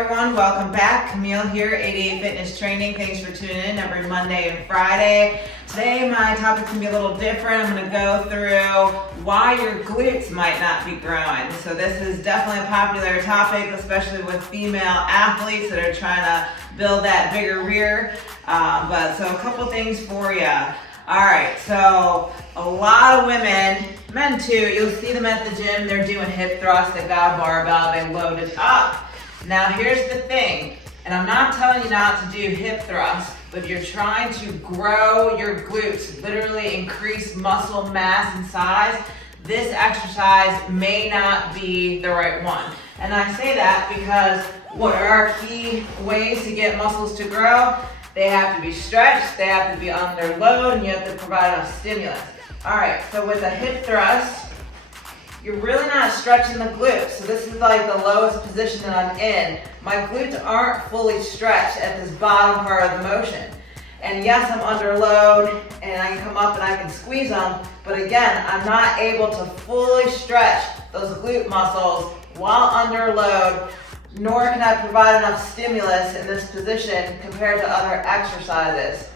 everyone, welcome back. Camille here, 88 Fitness Training. Thanks for tuning in every Monday and Friday. Today my topic's gonna be a little different. I'm gonna go through why your glutes might not be growing. So this is definitely a popular topic, especially with female athletes that are trying to build that bigger rear. So a couple things for you. All right, so a lot of women, men too, you'll see them at the gym, they're doing hip thrusts, they've got a barbell, they load it up. Now here's the thing, and I'm not telling you not to do hip thrusts, but if you're trying to grow your glutes, literally increase muscle mass and size, this exercise may not be the right one. And I say that because what are our key ways to get muscles to grow? They have to be stretched, they have to be under load, and you have to provide enough stimulus. All right, so with a hip thrust, you're really not stretching the glutes. So this is like the lowest position that I'm in. My glutes aren't fully stretched at this bottom part of the motion. And yes, I'm under load, and I can come up and I can squeeze them, but again, I'm not able to fully stretch those glute muscles while under load, nor can I provide enough stimulus in this position compared to other exercises.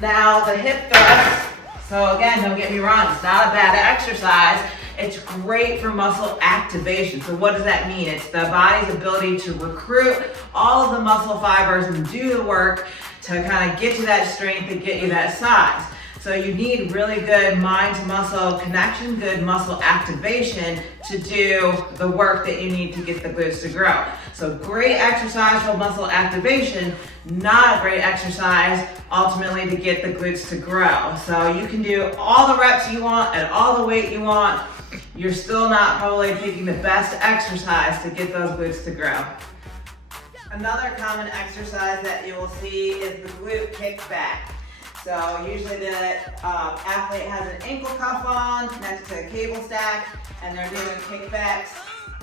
Now the hip thrust, so again, don't get me wrong, it's not a bad exercise. It's great for muscle activation. So what does that mean? It's the body's ability to recruit all of the muscle fibers and do the work to kind of get you that strength and get you that size. So you need really good mind to muscle connection, good muscle activation to do the work that you need to get the glutes to grow. So great exercise for muscle activation, not a great exercise ultimately to get the glutes to grow. So you can do all the reps you want at all the weight you want. You're still not probably picking the best exercise to get those glutes to grow. Another common exercise that you will see is the glute kickback. So usually the athlete has an ankle cuff on next to a cable stack and they're doing kickbacks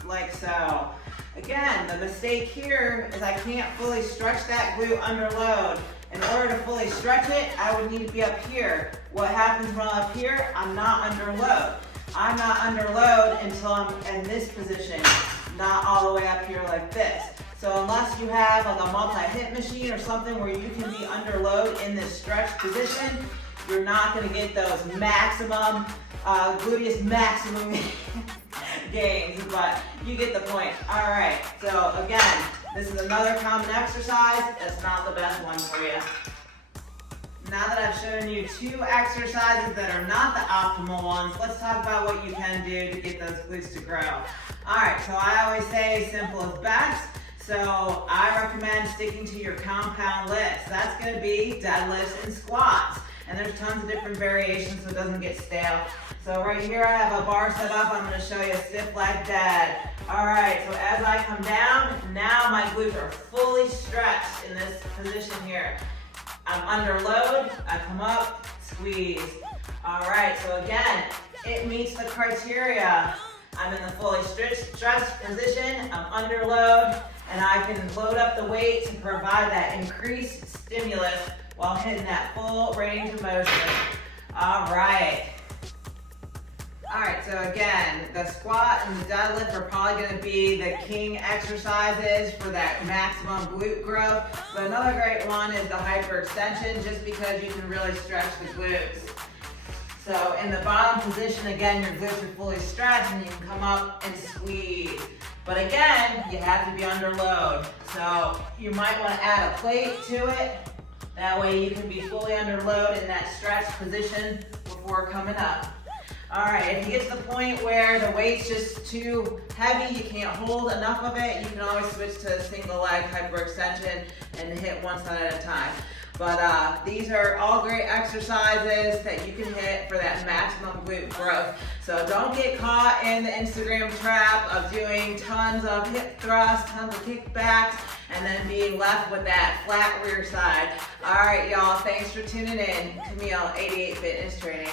like so. Again, the mistake here is I can't fully stretch that glute under load. In order to fully stretch it, I would need to be up here. What happens when I'm up here? I'm not under load. I'm not under load until I'm in this position, not all the way up here like this. So unless you have like a multi-hip machine or something where you can be under load in this stretch position, you're not gonna get those maximum, gluteus maximum gains, but you get the point. All right, so again, this is another common exercise. That's not the best one for you. Now that I've shown you two exercises that are not the optimal ones, let's talk about what you can do to get those glutes to grow. All right, so I always say simple is best. So I recommend sticking to your compound lifts. That's gonna be deadlifts and squats. And there's tons of different variations so it doesn't get stale. So right here I have a bar set up. I'm gonna show you a stiff leg dead. All right, so as I come down, now my glutes are fully stretched in this position here. I'm under load, I come up, squeeze. All right, so again, it meets the criteria. I'm in the fully stretched position, I'm under load, and I can load up the weight to provide that increased stimulus while hitting that full range of motion. All right. All right, so again, the squat and the deadlift are probably gonna be the king exercises for that maximum glute growth. But another great one is the hyperextension, just because you can really stretch the glutes. So in the bottom position, again, your glutes are fully stretched and you can come up and squeeze. But again, you have to be under load. So you might want to add a plate to it. That way you can be fully under load in that stretched position before coming up. All right, if you get to the point where the weight's just too heavy, you can't hold enough of it, you can always switch to a single leg hyperextension and hit one side at a time. But these are all great exercises that you can hit for that maximum glute growth. So don't get caught in the Instagram trap of doing tons of hip thrusts, tons of kickbacks, and then being left with that flat rear side. All right, y'all, thanks for tuning in. Camille, 88 Fitness Training.